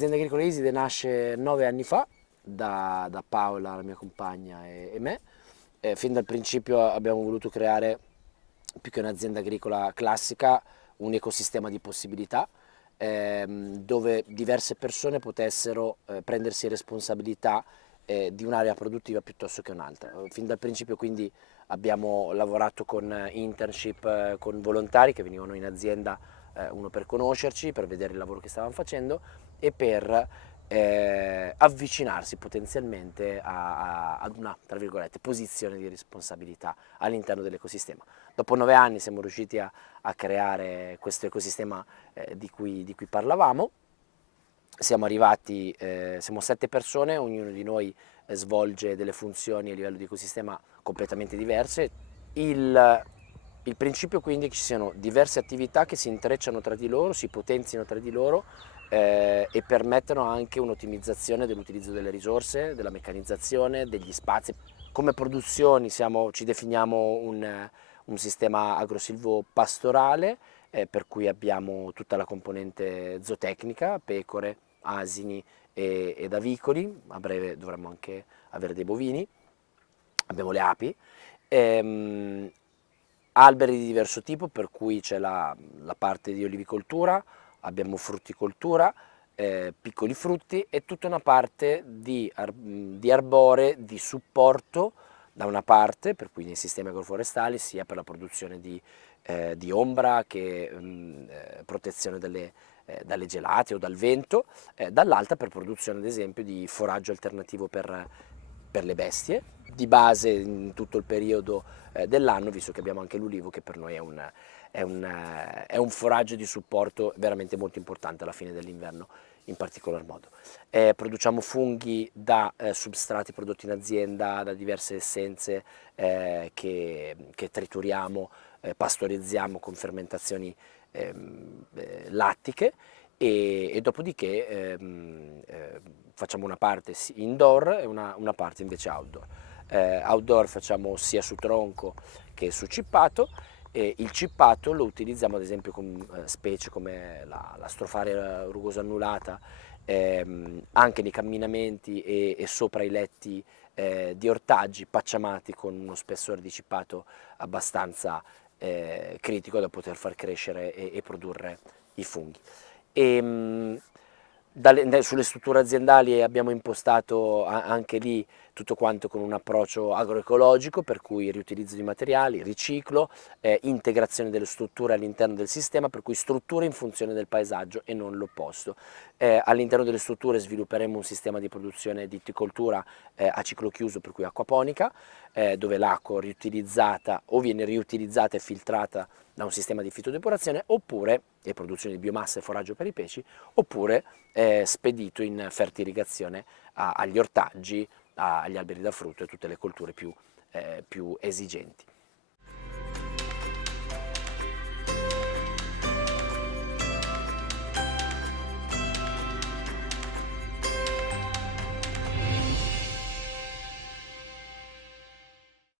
L'azienda agricola Iside nasce 9 anni fa da Paola, la mia compagna, e me. Fin dal principio abbiamo voluto creare, più che un'azienda agricola classica, un ecosistema di possibilità dove diverse persone potessero prendersi responsabilità di un'area produttiva piuttosto che un'altra. Fin dal principio quindi abbiamo lavorato con internship con volontari che venivano in azienda, uno per conoscerci, per vedere il lavoro che stavamo facendo e per avvicinarsi potenzialmente ad una, tra virgolette, posizione di responsabilità all'interno dell'ecosistema. Dopo 9 anni siamo riusciti a creare questo ecosistema di cui parlavamo. Siamo arrivati, siamo 7 persone, ognuno di noi svolge delle funzioni a livello di ecosistema completamente diverse. Il principio quindi è che ci siano diverse attività che si intrecciano tra di loro, si potenzino tra di loro e permettono anche un'ottimizzazione dell'utilizzo delle risorse, della meccanizzazione, degli spazi. Come produzioni ci definiamo un sistema agrosilvo pastorale, per cui abbiamo tutta la componente zootecnica, pecore, asini ed avicoli, a breve dovremmo anche avere dei bovini, abbiamo le api, alberi di diverso tipo, per cui c'è la parte di olivicoltura, abbiamo frutticoltura, piccoli frutti e tutta una parte di arbore di supporto da una parte, per cui nei sistemi agroforestali, sia per la produzione di ombra che protezione dalle gelate o dal vento, dall'altra per produzione ad esempio di foraggio alternativo per le bestie, di base in tutto il periodo dell'anno, visto che abbiamo anche l'ulivo che per noi è un foraggio di supporto veramente molto importante alla fine dell'inverno in particolar modo. Produciamo funghi da substrati prodotti in azienda, da diverse essenze che trituriamo, pastorizziamo con fermentazioni lattiche e dopodiché facciamo una parte indoor e una parte invece outdoor. Outdoor facciamo sia su tronco che su cippato. E il cippato lo utilizziamo ad esempio con specie come la strofaria rugosa annulata, anche nei camminamenti e sopra i letti di ortaggi pacciamati con uno spessore di cippato abbastanza critico da poter far crescere e produrre i funghi. E, sulle strutture aziendali abbiamo impostato anche lì tutto quanto con un approccio agroecologico, per cui riutilizzo di materiali, riciclo, integrazione delle strutture all'interno del sistema, per cui strutture in funzione del paesaggio e non l'opposto. All'interno delle strutture svilupperemo un sistema di produzione di itticoltura a ciclo chiuso, per cui acquaponica, dove l'acqua riutilizzata o viene riutilizzata e filtrata da un sistema di fitodepurazione, oppure e produzione di biomassa e foraggio per i pesci, oppure spedito in fertirrigazione agli ortaggi, agli alberi da frutto e tutte le colture più esigenti.